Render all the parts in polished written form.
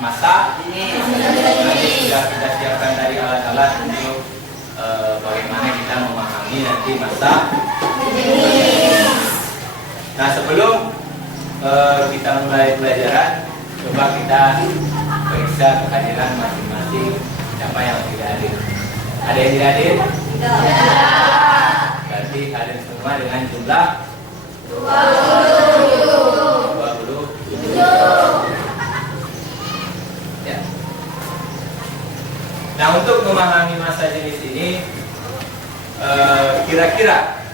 masa ini. Nanti sudah kita siapkan dari alat-alat untuk bagaimana kita memahami nanti masa ini. Nah, sebelum kita mulai pelajaran, coba kita periksa kehadiran masing-masing siapa yang tidak hadir. Ada yang tidak hadir? Tidak. Berarti hadir semua dengan jumlah 27. Ya. Nah, untuk memahami masa jenis ini, kira-kira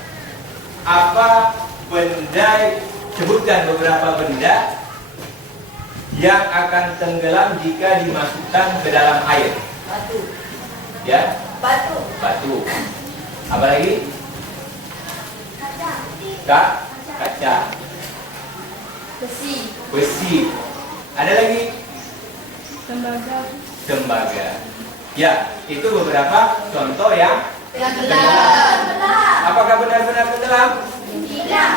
apa benda, sebutkan beberapa benda yang akan tenggelam jika dimasukkan ke dalam air. Batu. Ya? Batu. Batu. Apa lagi? Kaca. Besi. Besi. Ada lagi? Tembaga. Ya, itu beberapa contoh yang Tenggelam. apakah benar-benar tenggelam? Tidak.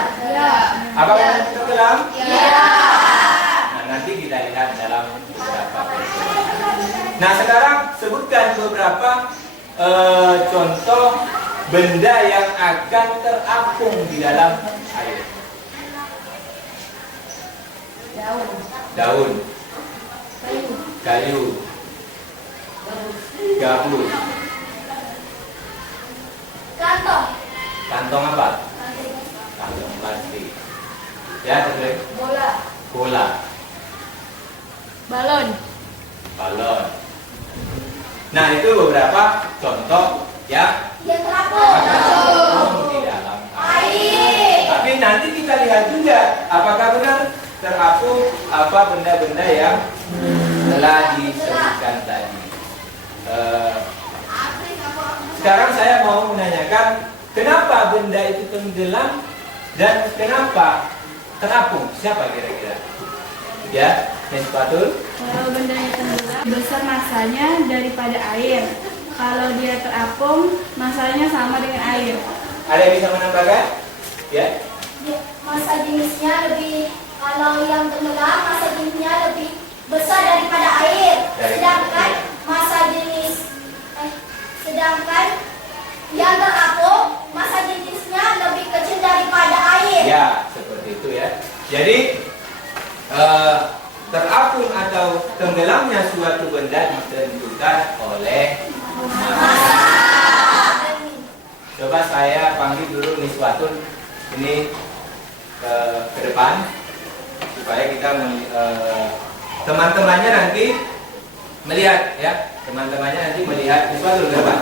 Apakah benar tenggelam? Iya. Nah, nanti kita lihat dalam beberapa pertemuan. Nah, sekarang sebutkan beberapa contoh benda yang akan terapung di dalam air. Daun, kayu, gabus. Kantong. Kantong apa? Kantong plastik. Ya, terus bola, Balon. balon. Nah, itu beberapa contoh yang Terapung. terapung di dalam air. Tapi nanti kita lihat juga apakah benar terapung apa benda-benda yang telah disebutkan tadi. Sekarang saya mau menanyakan kenapa benda itu tenggelam dan kenapa terapung? Siapa kira-kira? Ya, Miss Fatul. Kalau bendanya tenggelam, besar masanya daripada air. Kalau dia terapung, masanya sama dengan air. Ada yang bisa menambahkan? Ya. Masa jenisnya lebih, kalau yang tenggelam masa jenisnya lebih besar daripada air. Sedangkan yang terapung masa jenisnya lebih kecil daripada air. Ya, seperti itu ya. Jadi terapung atau tenggelamnya suatu benda ditentukan oleh massa. Coba saya panggil dulu Miss Watun ini ke depan supaya kita teman-temannya nanti melihat ya. Teman-temannya nanti melihat Miss Watun ke depan.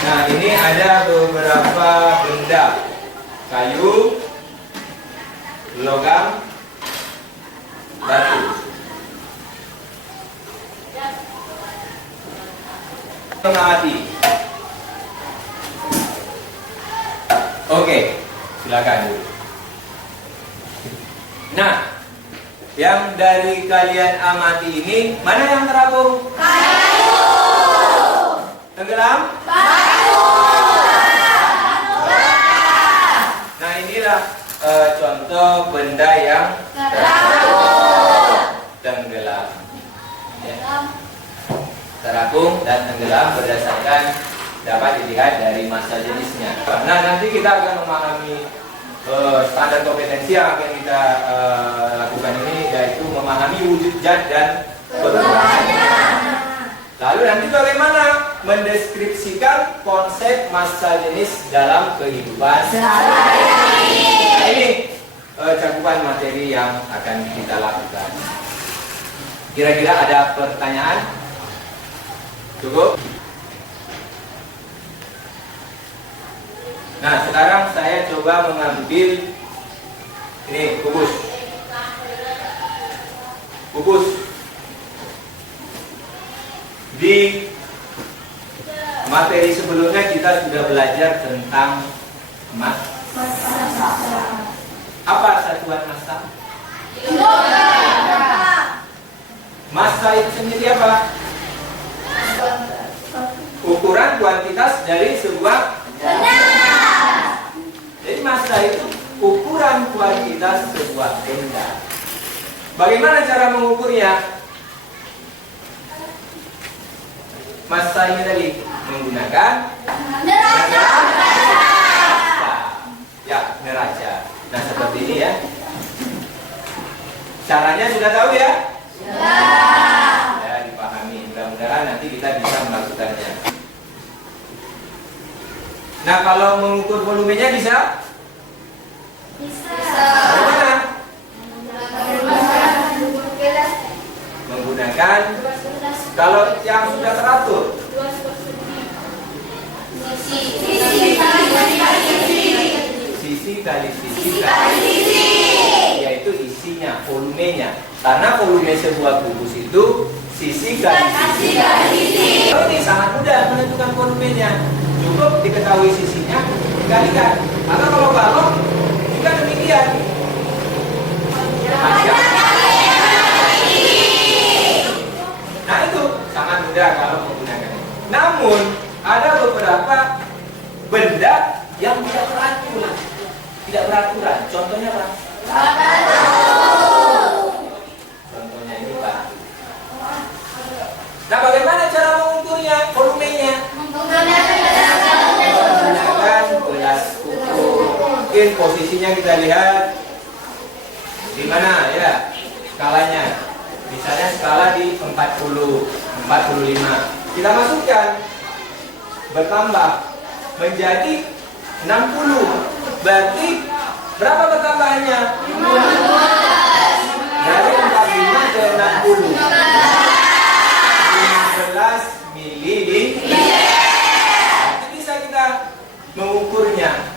Nah, ini ada beberapa benda. Kayu, logam, batu. Mengamati. Oke, silakan dulu. Nah, yang dari kalian amati ini mana yang terapung? Kayu. Tenggelam? Batu. Nah, inilah contoh benda yang Terapung. tenggelam. Ya. Terapung dan tenggelam berdasarkan dapat dilihat dari masa jenisnya. Nah, nanti kita akan memahami standar kompetensi yang akan kita lakukan ini, yaitu memahami wujud zat dan perubahannya. Lalu nanti bagaimana mendeskripsikan konsep massa jenis dalam kehidupan sehari-hari. Nah, ini cakupan materi yang akan kita lakukan. Kira-kira ada pertanyaan? Cukup? Nah, sekarang saya coba mengambil ini kubus. Di materi sebelumnya kita sudah belajar tentang apa satuan massa? Massa itu sendiri apa? Ukuran kuantitas dari sebuah. Jadi massa itu ukuran kuantitas sebuah benda. Bagaimana cara mengukurnya? Mas saya tadi menggunakan neraca. Ya, neraca. Nah, seperti ini ya. Caranya sudah tahu ya? Sudah. Ya, dipahami. Mudah-mudahan nanti kita bisa melakukannya. Nah, kalau mengukur volumenya bisa? Bisa. Bagaimana? Menggunakan, kalau yang sudah teratur, sisi kali sisi yaitu isinya, volumenya. Karena volume sebuah kubus itu sisi kali sisi. Ini sangat mudah menentukan volumenya. Cukup diketahui sisinya, dikalikan. Karena kalau balok juga demikian. Nah, itu sangat mudah kalau menggunakan. Namun ada beberapa benda yang tidak teratur, tidak beraturan. Contohnya apa? Contohnya ini Pak. Nah, bagaimana cara mengukurnya, volumenya? Menggunakan gelas ukur. Mungkin posisinya kita lihat di mana ya skalanya. Misalnya skala di 40, 45. Kita masukkan, bertambah menjadi 60. Berarti berapa bertambahannya? 15. Dari 45 ke 60. 15 mililiter. Nanti bisa kita mengukurnya.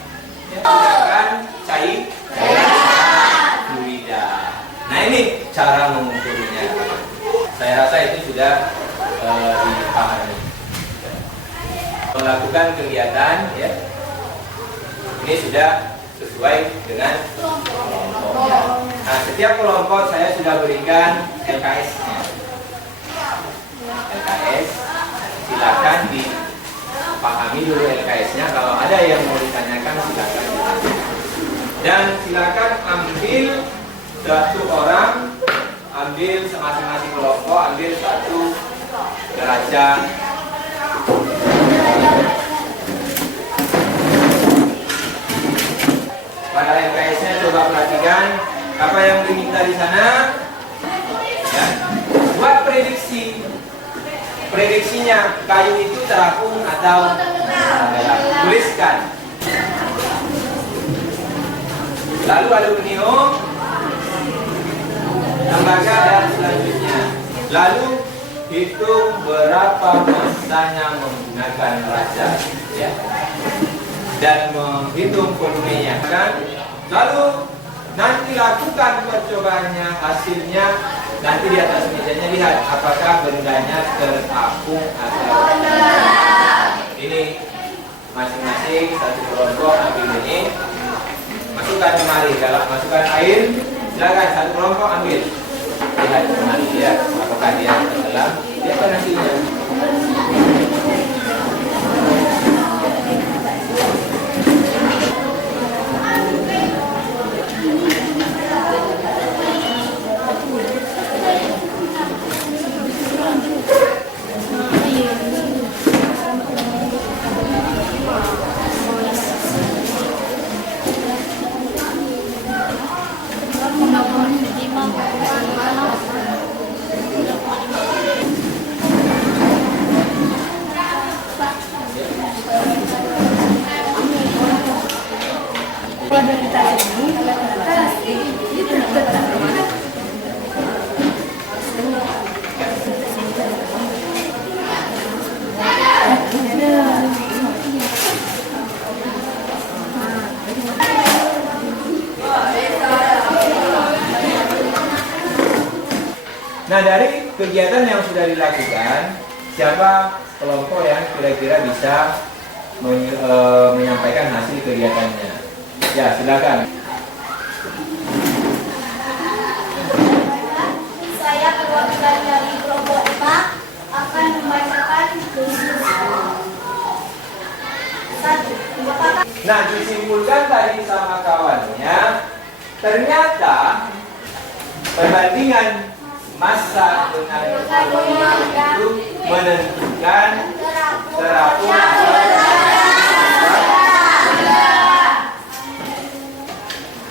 Menggunakan cairan fluida. Nah, ini cara mengukurnya. Saya rasa itu sudah dipahami. Melakukan kegiatan ya. Ini sudah sesuai dengan kelompoknya. Nah, setiap kelompok saya sudah berikan LKS-nya. LKS, silakan dipahami dulu LKS-nya. Kalau ada yang mau ditanyakan silakan. Dan silakan ambil satu orang, ambil masing-masing kelompok, ambil satu neraca. Pada LKS-nya coba perhatikan apa yang diminta di sana. Ya. Buat prediksi. Prediksinya kayu itu terapung atau tuliskan. Lalu aluminium, tembaga dan selanjutnya. Lalu hitung berapa masanya menggunakan neraca, ya. Dan menghitung volumenya kan. Lalu nanti lakukan percobaannya, hasilnya nanti di atas mejanya lihat apakah bendanya terapung atau tidak. Ini masing-masing satu kelompok ambil ini, masukkan kemari, kalau masukkan air silakan satu kelompok ambil, lihat kemari ya apakah dia tenggelam, lihat hasilnya. Nah, dari kegiatan yang sudah dilakukan, siapa kelompok yang kira-kira bisa menyampaikan hasil kegiatannya? Ya, silakan. Saya perwakilan dari kelompok 4 akan membacakan 1. Apakah Nah, disimpulkan tadi sama kawannya, ternyata perbandingan massa dengan volume itu menentukan terapung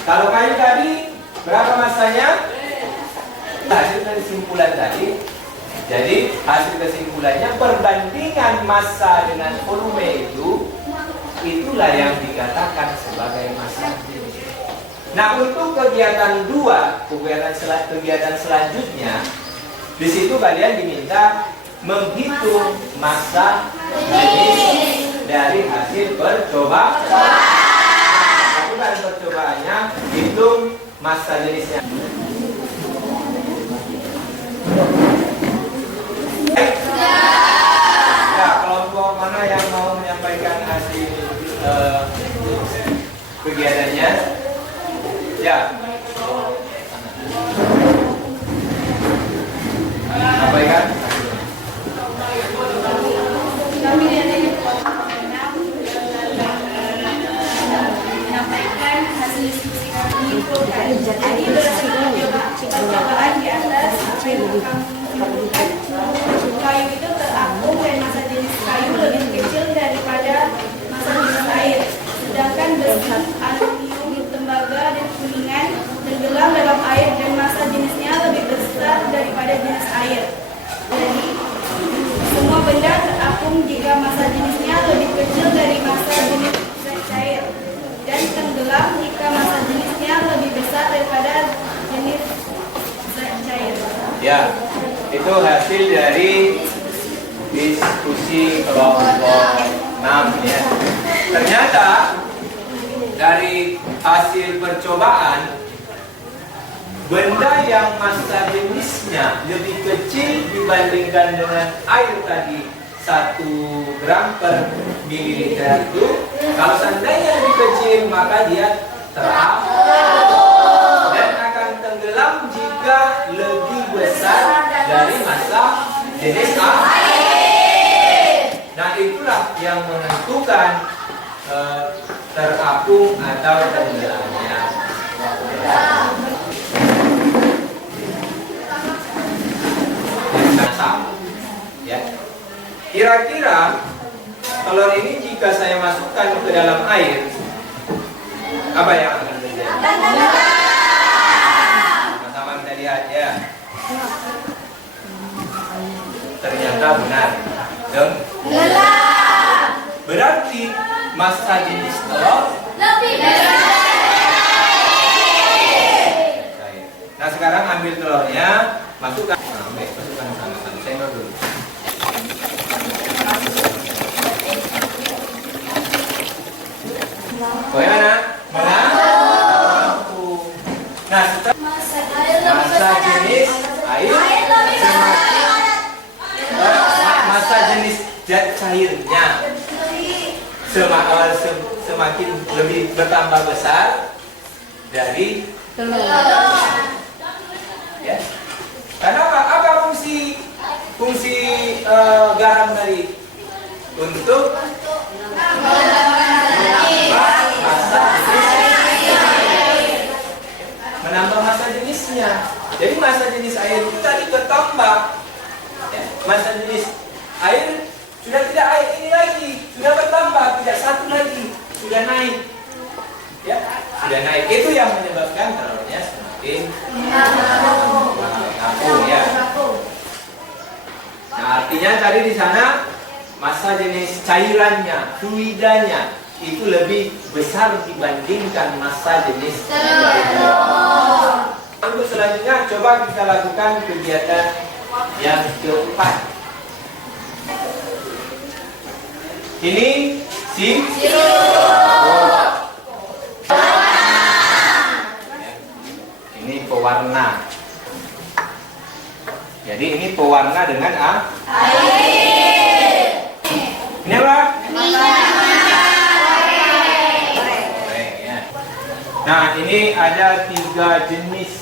kalau kayu tadi berapa massanya? Hasil kesimpulan tadi. Jadi hasil kesimpulannya perbandingan massa dengan volume itulah yang dikatakan sebagai massa. Nah, untuk kegiatan 2, kegiatan selanjutnya, di situ kalian diminta menghitung massa jenis dari hasil percobaan. Lakukan percobaannya, hitung massa jenisnya. Ya, kelompok mana yang mau menyampaikan hasil kegiatannya? Ya. Sampaikan. Kami menyampaikan hasil diskusi kami jadi percobaan di atas kayu itu terapung dan massa jenis kayu lebih kecil daripada massa jenis air, sedangkan besi, aluminium, tembaga, dan kuningan tenggelam dalam air dan massa jenisnya lebih besar daripada jenis air. Jadi semua benda terapung jika massa jenisnya lebih kecil dari massa jenis cair, dan tenggelam jika massa jenisnya lebih besar daripada jenis cair. Ya, itu hasil dari diskusi kelompok 6 ya. Ternyata dari hasil percobaan, benda yang massa jenisnya lebih kecil dibandingkan dengan air tadi 1 gram per mililiter itu, kalau seandainya lebih kecil maka dia terapung dan akan tenggelam jika lebih besar dari massa jenis air. Nah, itulah yang menentukan terapung atau tenggelamnya. Ya. Kira-kira telur ini jika saya masukkan ke dalam air, apa yang akan terjadi? Sama-sama kita lihat ya. Ternyata benar. Tenggelam. Berarti massa jenis telur Lebih besar. Nah, sekarang ambil telurnya, masukkan. Masukkan sama-sama. Saya dulu. Bagaimana? Mampu. Nah, setelah massa jenis air massa jenis zat cairnya semakin lebih bertambah besar dari telur. Ya. Karena apa fungsi garam tadi? Untuk menambah massa jenisnya. Jadi massa jenis air itu tadi bertambah. Ya, massa jenis air sudah tidak air ini lagi, sudah bertambah, tidak satu lagi, sudah naik. Ya, sudah naik. Itu yang menyebabkan telurnya semakin mengapung ya. Nah, artinya tadi di sana massa jenis cairannya, fluidanya itu lebih besar dibandingkan massa jenis telur. Untuk selanjutnya coba kita lakukan kegiatan yang keempat. Ini ini pewarna. Jadi ini pewarna dengan air. Ini apa? Nah, ini ada 3 jenis,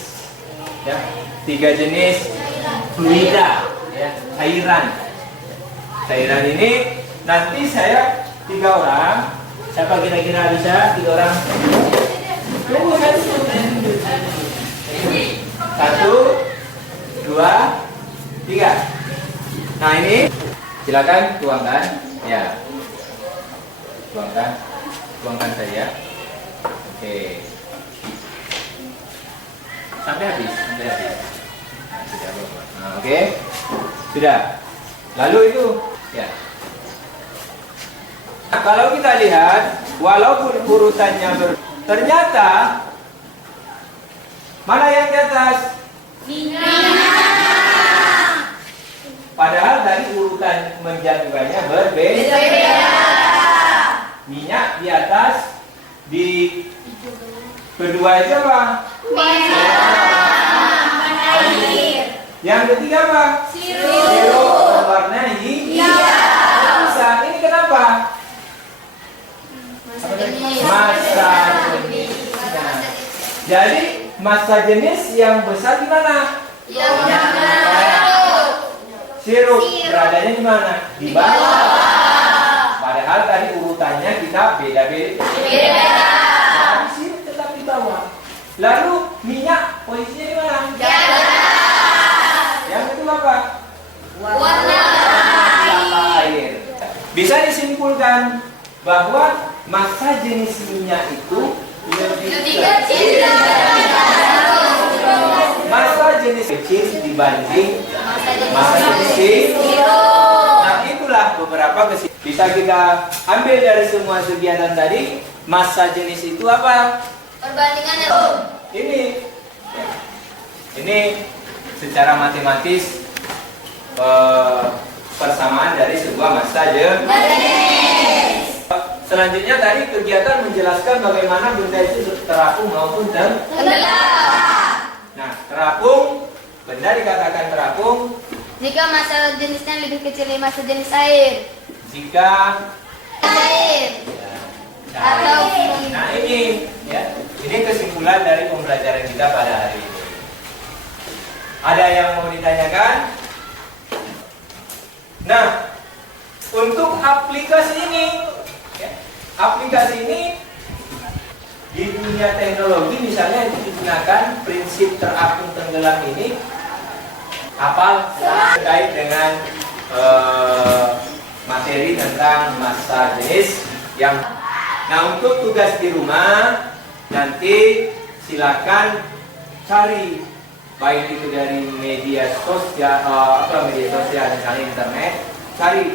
ya, 3 jenis fluida, ya, cairan. Cairan ini nanti saya 3 orang Siapa kira-kira bisa? 3 orang. Tunggu satu. 1, 2, 3. Nah ini silakan tuangkan. Ya. Tuangkan saja. Oke. Sampai habis. Sudah, nah, oke. Sudah. Lalu itu, ya. Nah, kalau kita lihat, walaupun urutannya ternyata mana yang di atas? Padahal dari urutan menjatuhkannya berbeda. Minyak di atas, di kedua itu apa? Yang ketiga apa? Sirup warna hijau. Bisa. Ini kenapa? Massa jenis. Nah, jadi massa jenis yang besar di mana? Sirup beradanya di mana? Di bawah. Padahal tadi urutannya kita beda-beda. Tapi sirup tetap di bawah. Lalu minyak posisinya di mana? Di atas. Yang itu apa? Warna air. Bisa disimpulkan bahwa massa jenis minyak itu lebih kecil. Massa jenis kecil dibanding massa jenis sirup. Nah itulah beberapa kesimpulan. Bisa kita ambil dari semua kegiatan tadi. Massa jenis itu apa? Perbandingan ini secara matematis persamaan dari sebuah massa jenis. Selanjutnya tadi kegiatan menjelaskan bagaimana benda itu terapung maupun tenggelam. Nah, terapung, benda dikatakan terapung jika massa jenisnya lebih kecil dari massa jenis air. jika Air. Atau nah ini ya, ini kesimpulan dari pembelajaran kita pada hari ini. Ada yang mau ditanyakan? Nah, untuk aplikasi ini, ya, aplikasi ini di dunia teknologi misalnya itu digunakan prinsip terapung tenggelam ini hafal terkait dengan materi tentang massa jenis yang. Nah, untuk tugas di rumah nanti silakan cari baik itu dari media sosial misalnya internet, cari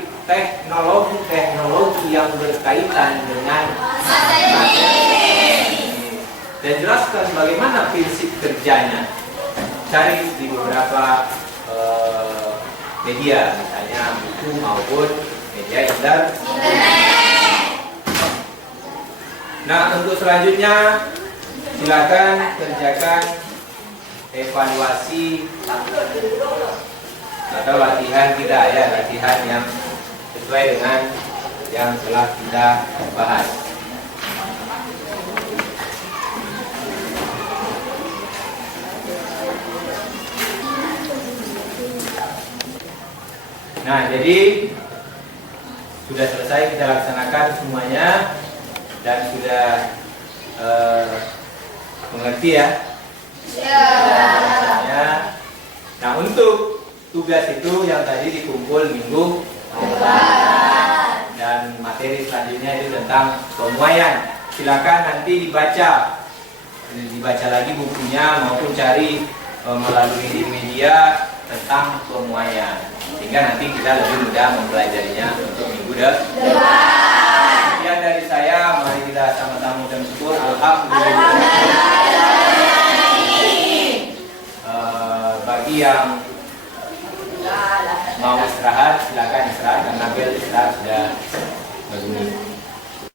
teknologi yang berkaitan dengan massa jenis dan jelaskan bagaimana prinsip kerjanya. Cari di beberapa media, misalnya buku maupun media internet. Nah, untuk selanjutnya silakan kerjakan evaluasi atau latihan kita ya, latihan yang sesuai dengan yang telah kita bahas. Nah, jadi sudah selesai kita laksanakan semuanya dan sudah mengerti ya. Ya. Nah, untuk tugas itu yang tadi dikumpul minggu dan materi selanjutnya itu tentang pemuaian. Silakan nanti dibaca lagi bukunya maupun cari melalui media tentang pemuaian sehingga nanti kita lebih mudah mempelajarinya untuk minggu depan. Sekian dari saya, mari kita sama-sama ucap syukur. Alhamdulillah. Bagi yang mau istirahat silakan istirahat karena bel istirahat sudah berbunyi.